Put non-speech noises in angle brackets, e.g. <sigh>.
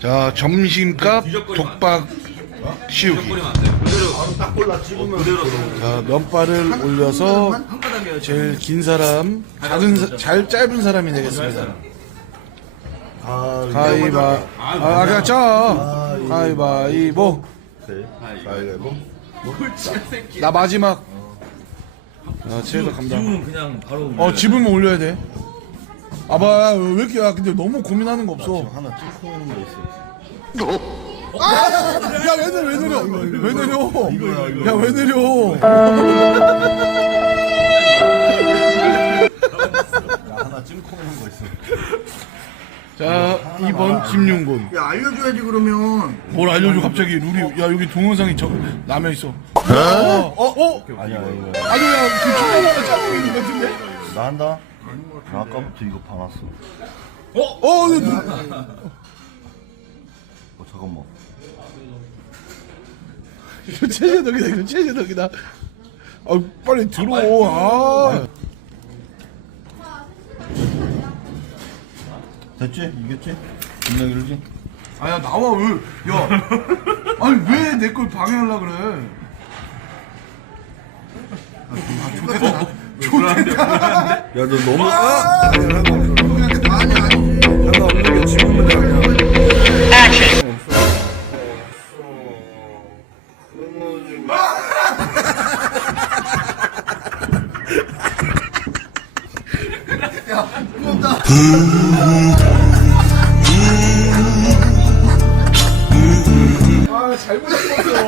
자 점심값 독박 딱 골라 찍으면 그대로 자 면발을 올려서. 제일 긴 사람 작은 사- 잘 짧은 사람이 되겠습니다. 아, 가위바 아 그냥 짜 가위바위보. 오케이. 가위바위보. 나 마지막. 아 치에서 감당. 그냥 바로. 어 집으면 올려야 돼 아봐 왜 이렇게 야 근데 너무 고민하는 거 없어 하나 찍고 있는 거 있어. 야왜 내려 왜 내려 왜 내려 야왜 내려 야, 하나 거 있어. 자 2번 김윤곤 야, 알려줘야지, 그러면. 뭘 알려줘 갑자기 룰이 야 여기 동영상이 저 남아 있어 어? 어? 어? 아니야, 이거. 아니야 그 김윤곤 짜고 있는 것 같은데 나 한다. 나 아까부터 이거 봐놨어. 어? 근데 어, 잠깐만. <laughs> 이거 최재덕이다 이거 최재덕이다 아 빨리 들어 아 됐지? 이겼지? 분명 이러지? 아야 나와 왜 야 <laughs> 아니 왜 내 걸 방해하려 그래 야너 너무 아! 아잘못했어.